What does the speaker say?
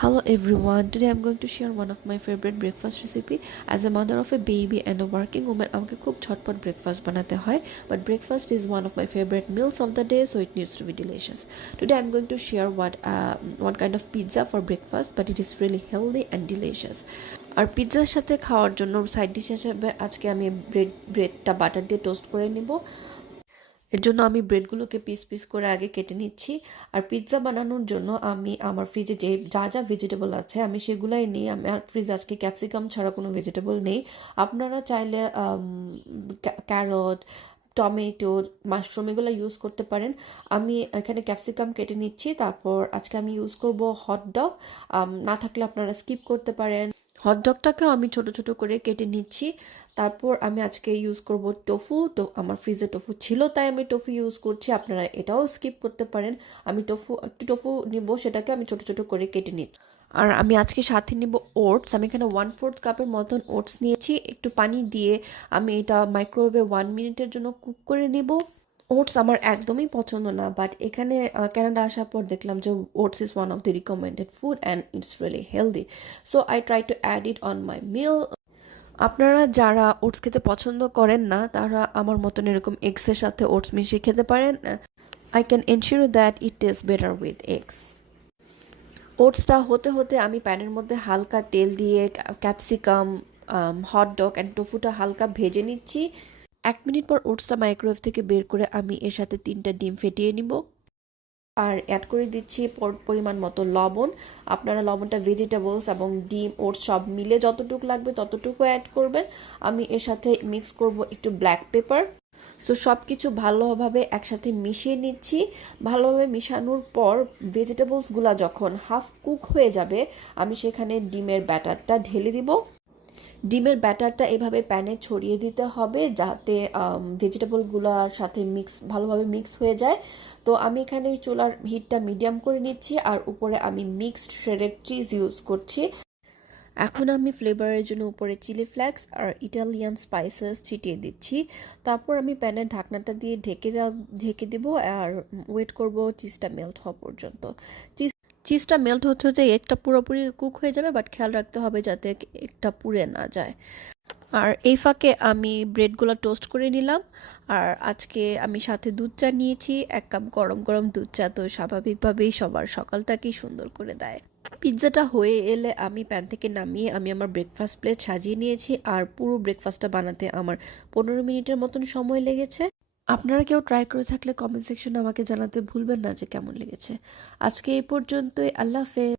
Hello everyone. Today I'm going to share one of my favorite breakfast recipe. As a mother of a baby and a working woman, আমাকে খুব ঝটপট breakfast বানাতে হয়. But breakfast is one of my favorite meals of the day, so it needs to be delicious. Today I'm going to share one kind of pizza for breakfast, but it is really healthy and delicious. আর পিৎজার সাথে খাওয়ার জন্য side dish হিসেবে আজকে আমি ব্রেডটা butter দিয়ে toast করে নিব। এর জন্য আমি ব্রেডগুলোকে পিস পিস করে আগে কেটে নিচ্ছি। আর পিৎজা বানানোর জন্য আমি আমার ফ্রিজে যা ভেজিটেবল আছে আমি সেগুলাই নিই। আমার ফ্রিজে আজকে ক্যাপসিকাম ছাড়া কোনো ভেজিটেবল নেই। আপনারা চাইলে ক্যারট, টমেটো, মাশরুম এগুলো ইউজ করতে পারেন। আমি এখানে ক্যাপসিকাম কেটে নিচ্ছি। তারপর আজকে আমি ইউজ করব হট ডগ। না থাকলে আপনারা স্কিপ করতে পারেন। হট ডগটাকেও আমি ছোট ছোট করে কেটে নিচ্ছি। তারপর আমি আজকে ইউজ করব টোফু। তো আমার ফ্রিজে টোফু ছিল তাই আমি টোফু ইউজ করছি। আপনারা এটাও স্কিপ করতে পারেন। আমি একটু টোফু নিব, সেটাকে আমি ছোট ছোট করে কেটে নিচ্ছি। আর আমি আজকে সাথে নিব ওটস। আমি এখানে 1/4 কাপের মতন ওটস নিয়েছি। একটু পানি দিয়ে আমি এটা মাইক্রোওয়েভে 1 মিনিটের জন্য কুক করে নেব। ওটস আমার একদমই পছন্দ না, বাট এখানে কানাডা আসার পর দেখলাম যে oats is one of the recommended food and it's really healthy, so I try to add it on my meal. আপনারা যারা ওটস খেতে পছন্দ করেন না তারা আমার মতন এরকম এগসের সাথে ওটস মিশিয়ে খেতে পারেন। I can ensure that it taste better with eggs. ওটসটা হতে হতে আমি প্যানের মধ্যে হালকা তেল দিয়ে ক্যাপসিকাম, হট ডগ অ্যান্ড টোফুটা হালকা ভেজে নিচ্ছি। 1 মিনিট পর ওটসটা মাইক্রোওয়েভ থেকে বের করে আমি এর সাথে 3টা ডিম ফেটিয়ে নিব। আর অ্যাড করে দিচ্ছি পরিমাণ মতো লবণ। আপনারা লবণটা ভেজিটেবলস এবং ডিম ওটস সব মিলে যতটুকু লাগবে ততটুকু অ্যাড করবেন। আমি এর সাথে মিক্স করব একটু ব্ল্যাক পেপার। সো সব কিছু ভালোভাবে একসাথে মিশিয়ে নিচ্ছি। ভালোভাবে মিশানোর পর ভেজিটেবলসগুলো যখন হাফ কুক হয়ে যাবে আমি সেখানে ডিমের ব্যাটারটা ঢেলে দিব। ডিমের ব্যাটারটা এভাবে প্যানে ছড়িয়ে দিতে হবে যাতে ভেজিটেবলগুলোর সাথে ভালোভাবে মিক্স হয়ে যায়। তো আমি এখানে চুলার হিটটা মিডিয়াম করে নিচ্ছি আর উপরে আমি মিক্সড শ্রেডেড চিজ ইউজ করছি। এখন আমি ফ্লেভারের জন্য উপরে চিলি ফ্লেক্স আর ইটালিয়ান স্পাইসেস ছিটিয়ে দিচ্ছি। তারপর আমি প্যানের ঢাকনাটা দিয়ে ঢেকে দিব আর ওয়েট করব চিজটা মেল্ট হওয়া পর্যন্ত। চিজটা মেল্ট হচ্ছে যে একটা পুরোপুরি কুক হয়ে যাবে, বাট খেয়াল রাখতে হবে যাতে একটা পুড়ে না যায়। আর এই ফাঁকে আমি ব্রেডগুলো টোস্ট করে নিলাম। আর আজকে আমি সাথে দুধ চা নিয়েছি, 1 কাপ গরম গরম দুধ চা তো স্বাভাবিকভাবেই সবার সকালটাকেই সুন্দর করে দেয়। পিৎজাটা হয়ে এলে আমি প্যান থেকে নামিয়ে আমি আমার ব্রেকফাস্ট প্লেট সাজিয়ে নিয়েছি। আর পুরো ব্রেকফাস্টটা বানাতে আমার 15 মিনিটের মতন সময় লেগেছে। আপনারা কেউ ট্রাই করে থাকলে কমেন্ট সেকশনে আমাকে জানাতে ভুলবেন না যে কেমন লেগেছে। আজকে এই পর্যন্তই। আল্লাহ হাফেজ।